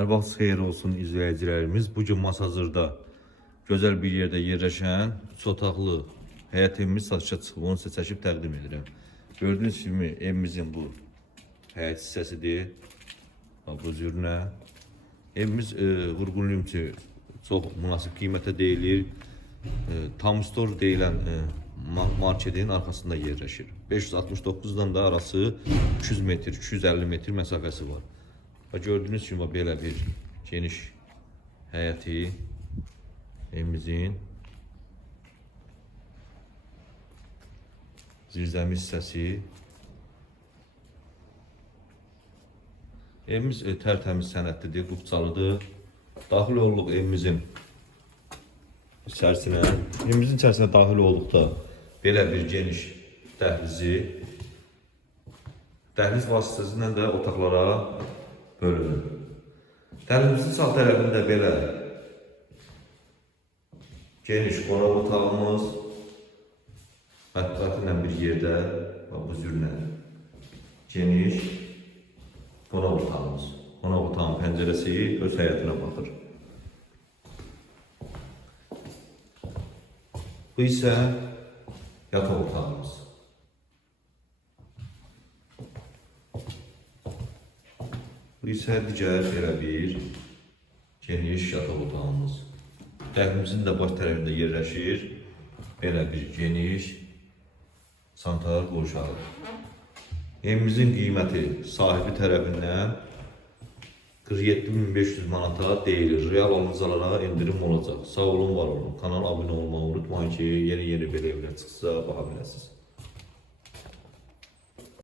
Hər vaxt xeyir olsun izləyicilərimiz. Bugün Masazırda gözəl bir yerdə yerləşən 3 otaqlı həyət evimiz satışa çıxıb. Onu sizə çəkib təqdim edirəm. Gördüyünüz kimi evimizin bu həyət hissəsidir. Bu cürünə. Evimiz vurğunluyum ki, çox münasib qiymətə deyilir. Tam Store deyilən marketin arxasında yerləşir. 569-dan da arası 200 metr, 250 metr məsafəsi var. Gördüğünüz kimi belə bir geniş həyəti evimizin zirzəmi hissəsi. Evimiz tərtəmiz sənətlidir, qubçalıdır. Daxil olduq evimizin içərisinə. Evimizin içərisinə daxil olduqda belə bir geniş dəhlizi. Dəhliz vasitəsilə də otaqlara bölünür. Dəhlizimizin sağ tərəfində belə geniş qonaq otağımız, mətbəxlə bir yerdə bu cürlə geniş qonaq otağımız. Qonaq otağın pəncərəsi öz həyətinə baxır. Bu isə yataq otağımız. Bu isə digər belə bir geniş yataq otağımız. Dəhlizimizin də baş tərəfində yerləşir belə bir geniş sanitar qovşağı. Evimizin qiyməti sahibi tərəfindən 47.500 manata deyilir. Real alıcılara indirim olacaq. Sağ olun, var olun. Kanala abunə olmayı unutmayın ki, yeni belə evlər çıxsa baxa biləsiniz.